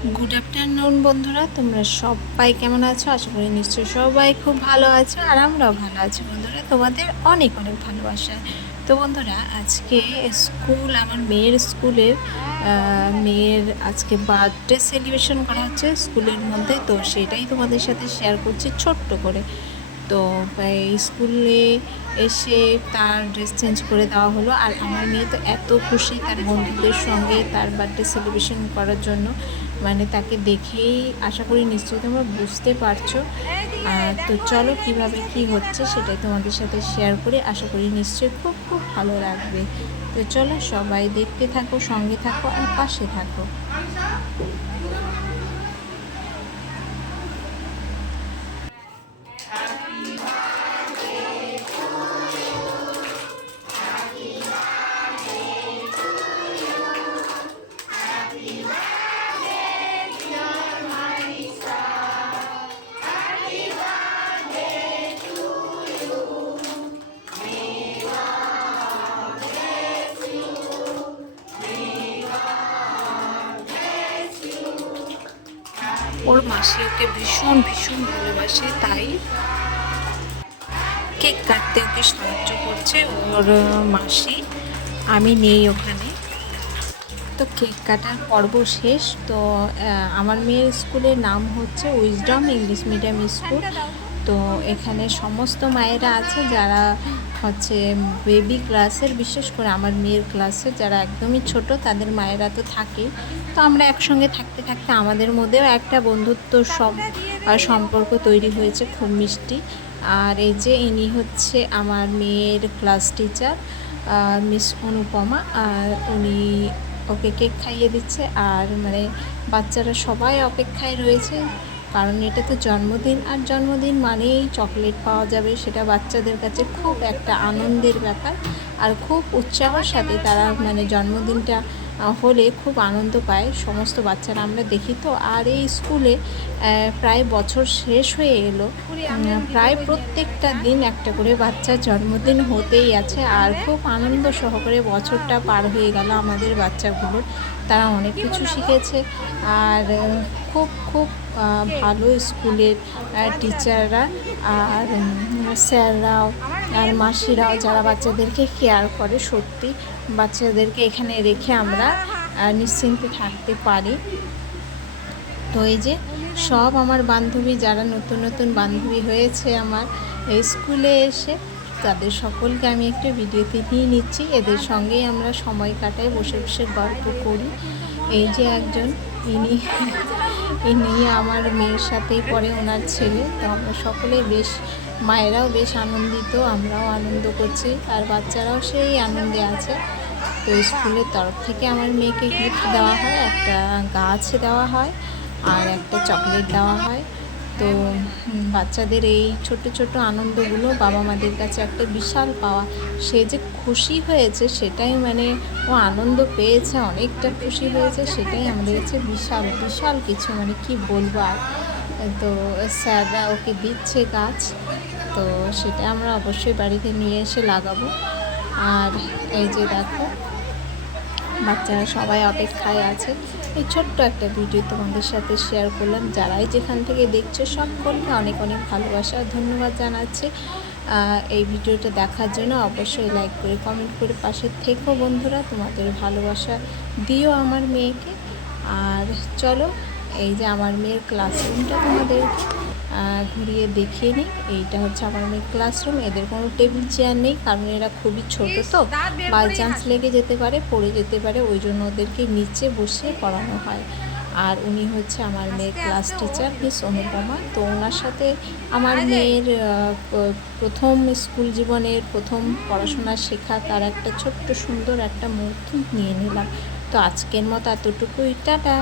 Good afternoon বন্ধুরা। তোমরা সবাই কেমন আছো? আশা করি নিশ্চয়ই সবাই খুব ভালো আছো আর আমরাও ভালো আছি বন্ধুরা। তোমাদের অনেক অনেক ভালোবাসা তো বন্ধুরা, আজকে স্কুল, আমার মেয়ের স্কুলের মেয়ের আজকে বার্থডে সেলিব্রেশন করা হচ্ছে স্কুলের মধ্যে। তো সেটাই তোমাদের সাথে শেয়ার করছি ছোট্ট করে। তো স্কুলে এসে তার ড্রেস চেঞ্জ করে দেওয়া হলো। আর আমার মেয়ে তো এত খুশি তার বন্ধুদের সঙ্গে তার বার্থডে সেলিব্রেশন করার জন্য। মানে তাকে দেখেই আশা করি নিশ্চয়ই তোমরা বুঝতে পারছ। তো চলো কীভাবে কি হচ্ছে সেটাই তোমাদের সাথে শেয়ার করে আশা করি নিশ্চয়ই খুব খুব ভালো লাগবে। তো চলো সবাই দেখতে থাকো, সঙ্গে থাকো আর পাশে থাকো। ওর মাসি ওকে ভীষণ ভীষণ ভালোবাসে, তাই কেক কাটতে ওকে সাহায্য করছে ওর মাসি। আমি নেই ওখানে। তো কেক কাটার পর্ব শেষ, তো আমার মেয়ের স্কুলের নাম হচ্ছে উইজডম ইংলিশ মিডিয়াম স্কুল তো এখানে সমস্ত মায়েরা আছে যারা হচ্ছে বেবি ক্লাসের বিশেষ করে আমার মেয়ের ক্লাসে যারা একদমই ছোট, তাদের মায়েরা তো থাকেই তো আমরা একসঙ্গে থাকতে থাকতে আমাদের মধ্যেও একটা বন্ধুত্ব সব সম্পর্ক তৈরি হয়েছে, খুব মিষ্টি। আর এই যে ইনি হচ্ছে আমার মেয়ের ক্লাস টিচার মিস অনুপমা। আর উনি ওকে কেক খাইয়ে দিচ্ছে। আর মানে বাচ্চারা সবাই অপেক্ষায় রয়েছে। কারণ এটা তো জন্মদিন, আর জন্মদিন মানেই চকলেট পাওয়া যাবে, সেটা বাচ্চাদের কাছে খুব একটা আনন্দের ব্যাপার, আর খুব উৎসাহের সাথে তারা মানে জন্মদিনটা হলে খুব আনন্দ পায়, সমস্ত বাচ্চারা আমরা দেখি তো। আর এই স্কুলে প্রায় বছর শেষ হয়ে এলো প্রায় প্রত্যেকটা দিন একটা করে বাচ্চার জন্মদিন হতেই আছে, আর খুব আনন্দ সহকারে বছরটা পার হয়ে গেল আমাদের বাচ্চাগুলোর, তারা অনেক কিছু শিখেছে, আর খুব খুব ভালো স্কুলের টিচাররা আর স্যাররাও আর মাসিরাও যারা বাচ্চাদেরকে কেয়ার করে, সত্যি বাচ্চাদেরকে এখানে রেখে আমরা নিশ্চিন্তে থাকতে পারি। তো এই যে সব আমার বান্ধবী, যারা নতুন নতুন বান্ধবী হয়েছে আমার স্কুলে এসে তাদের সকলকে আমি একটা ভিডিওতে নিয়ে নিচ্ছি। এদের সঙ্গেই আমরা সময় কাটাই, বসে বসে গল্প করি। এই যে একজন ইনি ইনি আমার মেয়ের সাথেই পরে ওনার ছেলে। তো আমরা সকলে বেশ, মায়েরাও বেশ আনন্দিত, আমরাও আনন্দ করছি, আর বাচ্চারাও সেই আনন্দে আছে। তো স্কুলের তরফ থেকে আমার মেয়েকে গিফট দেওয়া হয়, একটা গাছ দেওয়া হয়, আর একটা চকলেট দেওয়া হয়। তো বাচ্চাদের এই ছোট ছোট আনন্দগুলো বাবা মাদের কাছে একটা বিশাল পাওয়া। সে যে খুশি হয়েছে সেটাই মানে ও আনন্দ পেয়েছে, অনেকটা খুশি হয়েছে সেটাই আমাদের কাছে বিশাল বিশাল কিছু। মানে কি বলব আর? তো স্যাররা ওকে দিচ্ছে গাছ তো সেটা আমরা অবশ্যই বাড়িতে নিয়ে এসে লাগাবো। আর এই যে দেখো বাচ্চারা সবাই অপেক্ষায় আছে। এই ছোট্ট একটা ভিডিও তোমাদের সাথে শেয়ার করলাম। যারাই যেখান থেকে দেখছ, সকলকে অনেক অনেক ভালোবাসা ধন্যবাদ জানাচ্ছি। এই ভিডিওটা দেখার জন্য অবশ্যই লাইক করে কমেন্ট করে পাশে থেকো বন্ধুরা। তোমাদের ভালোবাসা দিও আমার মেয়েকে। আর চলো, এই যে আমার মেয়ের ক্লাসরুমটা তোমাদেরকে ঘুরিয়ে দেখিয়ে নিই। এইটা হচ্ছে আমার মেয়ের ক্লাসরুম এদের কোনো টেবিল চেয়ার নেই, কারণ এরা খুবই ছোট তো। বাই চান্স লেগে যেতে পারে, পড়ে যেতে পারে, ওই জন্য ওদেরকে নিচে বসিয়ে পড়ানো হয়। আর উনি হচ্ছে আমার মেয়ের ক্লাস টিচার মিস অনুপমা। তো ওনার সাথে আমার মেয়ের প্রথম স্কুল জীবনের প্রথম পড়াশোনা শেখা, তার একটা ছোট্ট সুন্দর একটা মুহূর্ত নিয়ে নিলাম। তো আজকের মতো এতটুকুই। টাটা!